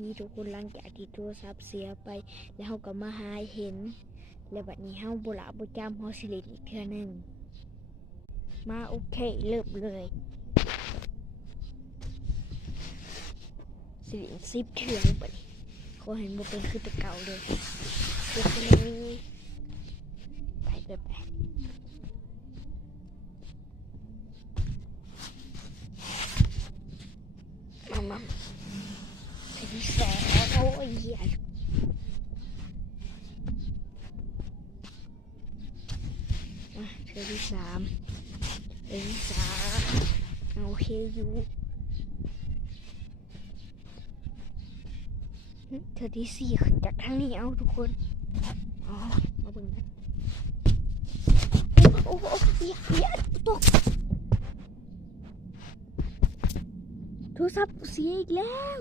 ดีทุกคนหลังจากที่โทรศัพท์เสียไปแล้วเขาก็มาหาเห็นแล้วบัดนี้เฮาบ่ละบ่จำเฮาสิเล่นอีกเทื่อนึงมาโอเคเริ่มเลยสิเล่น10 เทื่อบัดนี้ขอเห็นบ่เป็นคือแต่เก่าเลยเดี๋ยวเลยไปมาเทื่อที่2โอ้ยเหี้ยเทื่อที่3โอเคอยู่เทื่อที่4จากทางนี้เอาทุกคนอ๋อมาเบิ่งกันโอ้เหี้ยตกโทรศัพท์เสียอีกแล้ว